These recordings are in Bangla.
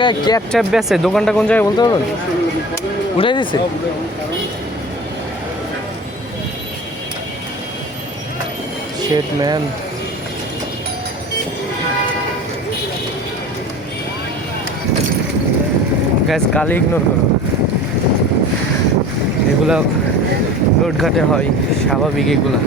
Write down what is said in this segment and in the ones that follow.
জায়গায় ক্যাব ট্যাব বেছে দোকানটা কোন জায়গায় বলতে পারবেন? উঠাই দিছে? শেট ম্যান গ্যাস কালি ইগনোর করো। এগুলা রোডঘাটে হয়, স্বাভাবিক এগুলা।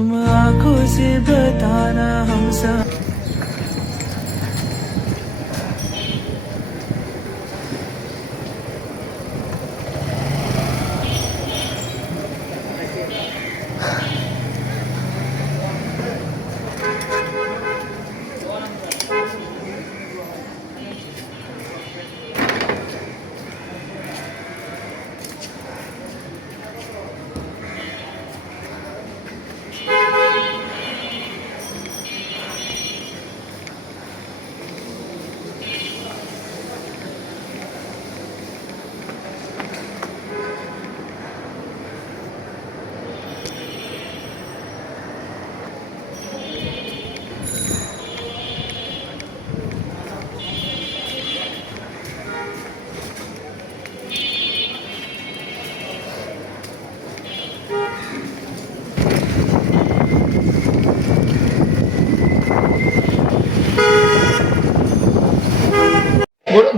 तुम आँखों से बताना हम सब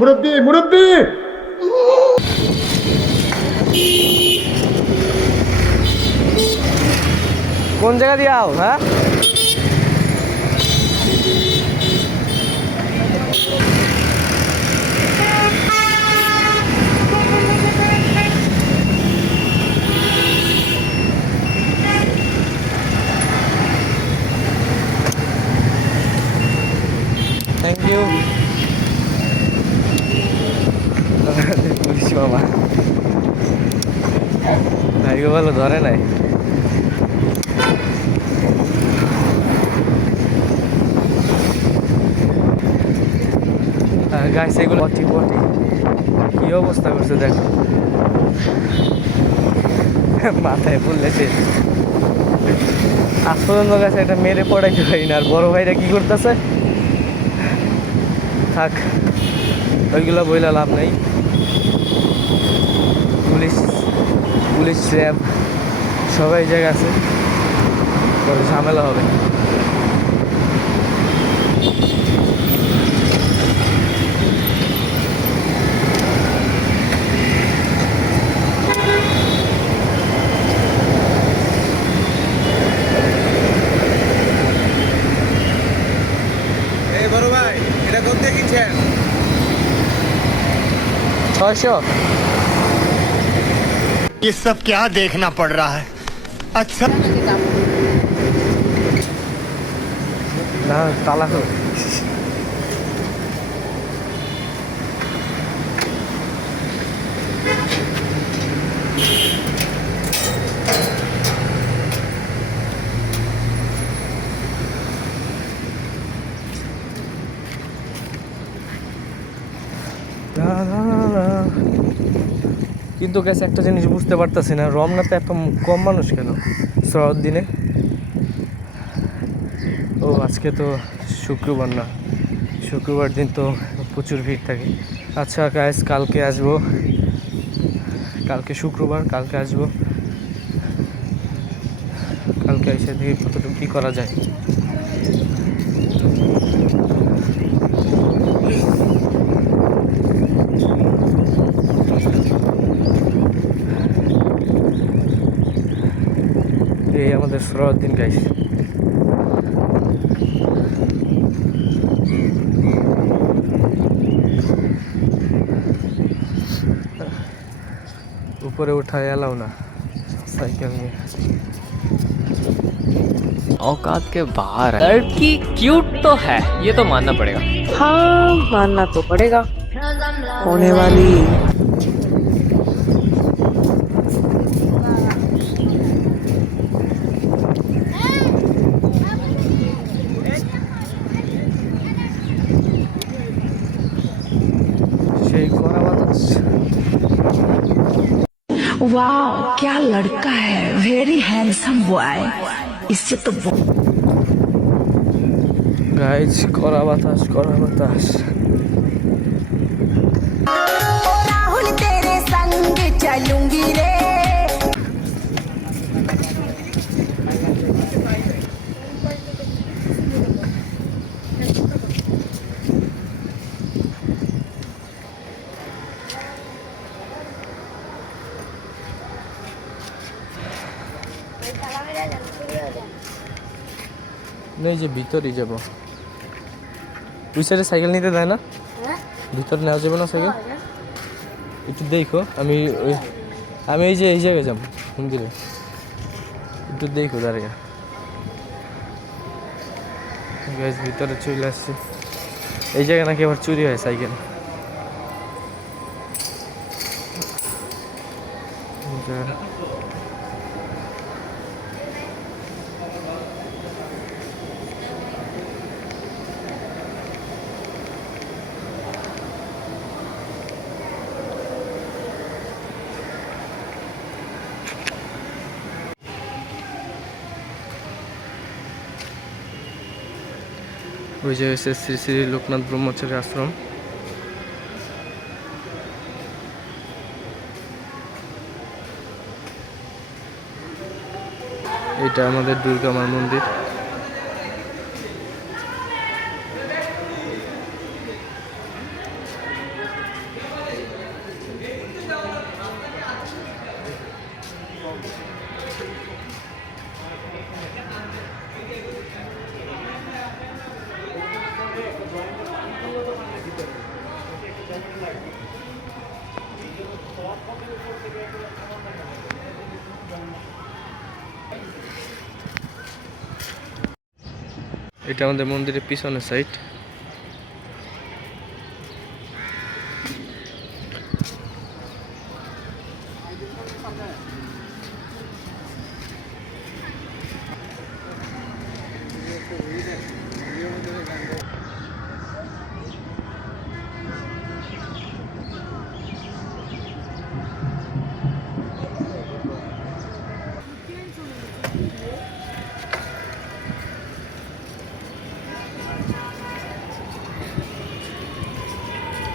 মুরব্বী মুরব্বী! কোন জায়গা দিয়ে আও হ্যাঁ? পুলিশ মামা ভাইগো ভালো ধরে নাই। গাছ এগুলো পটি পটি। কি অবস্থা করছে দেখো। মাথায় পড়লে শেষ আজ পর্যন্ত গেছে এটা মেরে পড়াইতে পারি না। আর বড় ভাইরা কি করতেছে? থাক, ওইগুলো বইলা লাভ নেই। পুলিশ পুলিশ র্যাব সবাই জায়গা আছে। ঝামেলা হবে ये सब क्या देखना पड़ रहा है? अच्छा। ताला কিন্তু গেছে একটা জিনিস বুঝতে পারতেছি না, রমনাতে এত কম মানুষ কেন? শ্রাবণ দিনে? ও, আজকে তো শুক্রবার না। শুক্রবার দিন তো প্রচুর ভিড় থাকে। আচ্ছা গাইস কালকে আসব। কালকে শুক্রবার, কালকে আসব। কালকে এসে দেখি কতটুকু কী করা যায়। এই আমাদের সরদ্দিন গাইস উপরে উঠায় এলাও না সাইকেল নিয়ে औकात के बाहर है लड़की क्यूट तो है ये तो मानना पड़ेगा हाँ मानना तो पड़ेगा होने वाली वाह क्या लड़का है वेरी हैंडसम बॉय इससे तो গাইজ করা বাতাস করা বাতাস राहुल तेरे संग चलूंगी रे নেই যে ভিতরেই যাব। ওই সাইডে সাইকেল নিতে দেয় না? ভিতরে নেওয়া যাবে না সাইকেল একটু দেখো আমি ওই আমি এই যে এই জায়গায় যাব মন্দিরে। একটু দেখো দাঁড়িয়ে। গ্যাস ভিতরে চলে আসছে। এই জায়গায় নাকি আবার চুরি হয় সাইকেল ওই যে হচ্ছে শ্রী শ্রী লোকনাথ ব্রহ্মচারী আশ্রম। এটা আমাদের দুর্গা মার মন্দির। এটা আমাদের মন্দিরের পিছনের সাইড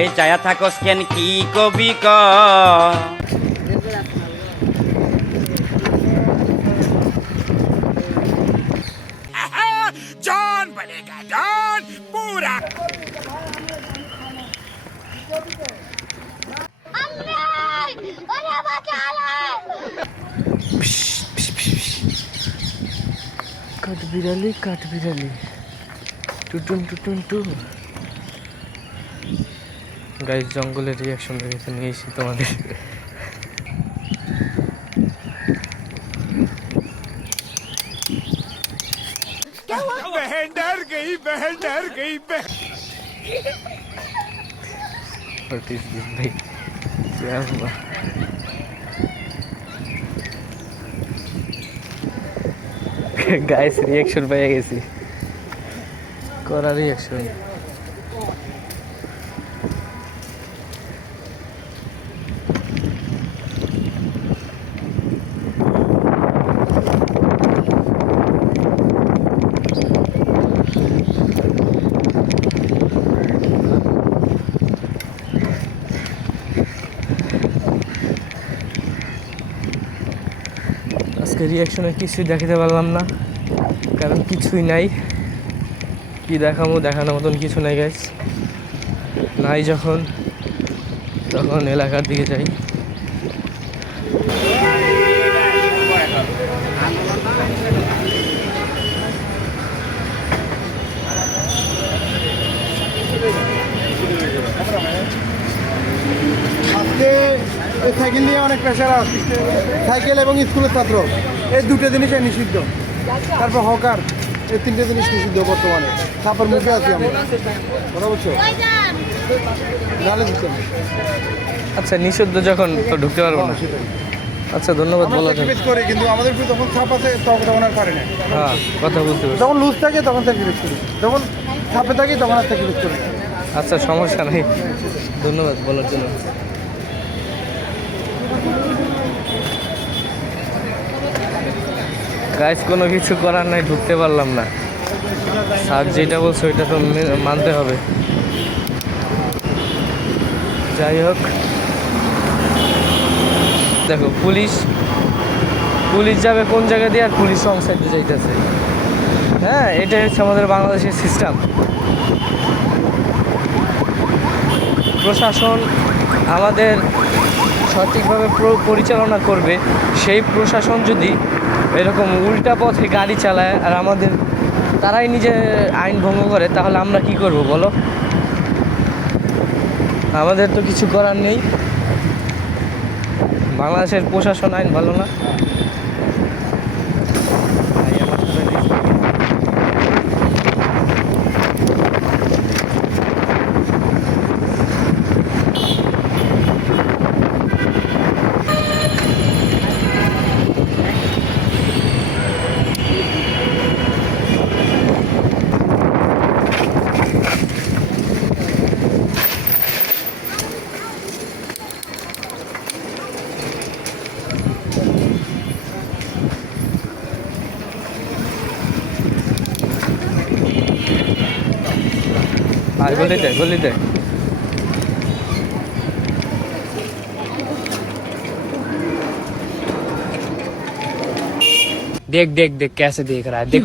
এই চায়া থাকস কেন কি কবি ক বিড়ালি কাঠ বিড়ালি টুটুন টুটুন টু। গাইজ জঙ্গলের রিয়াকশন দেখেছে নিয়ে এসি তোমাদের। What is this, babe? Guys reaction পেয়ে গেছি করা রিয়াকশন রিয়াকশনে কিছুই দেখাতে পারলাম না, কারণ কিছুই নাই। কি দেখাবো, দেখানোর মতন কিছু নাই গাইস নাই যখন, তখন এলাকার দিকে যাই। সাইকেল নিয়ে অনেক প্রেশার আছে। সাইকেল এবং স্কুলের ছাত্র। এই দুটো জিনিসই নিষিদ্ধ। তারপর হকার এই তিনটে জিনিস নিষিদ্ধ বর্তমানে। ছাপার মুখে আছি আমরা। কথা বলছো? নাহলে দিতাম আচ্ছা নিষিদ্ধ যখন তো ঢুকতে পারব না। আচ্ছা ধন্যবাদ বলা করি কিন্তু আমাদের যখন ছাপ আছে তখন তখন আর পারে না হ্যাঁ কথা বলতে পারছি। যখন লুজ থাকে তখন স্যাক্রিফাইস করি। যখন ছাপে থাকি তখন আর স্যাক্রিফাইস করি। আচ্ছা সমস্যা নেই। ধন্যবাদ বলার জন্য। গাইস কোনো কিছু করার নাই, ঢুকতে পারলাম না। স্যার যেটা বলছে ওইটা তো মানতে হবে। যাই হোক। দেখো, পুলিশ পুলিশ যাবে কোন জায়গা দিয়ে আর পুলিশ রং সাইডে যাইতেছে। হ্যাঁ এটাই হচ্ছে আমাদের বাংলাদেশের সিস্টেম প্রশাসন আমাদের সঠিকভাবে পরিচালনা করবে। সেই প্রশাসন যদি এরকম উল্টা পথে গাড়ি চালায় আর আমাদের, তারাই নিজে আইন ভঙ্গ করে, তাহলে আমরা কি করব বলো? আমাদের তো কিছু করার নেই। বাংলাদেশের প্রশাসন আইন ভালো না। গলিতে গলিতে देख देख देख कैसे देख रहा है देख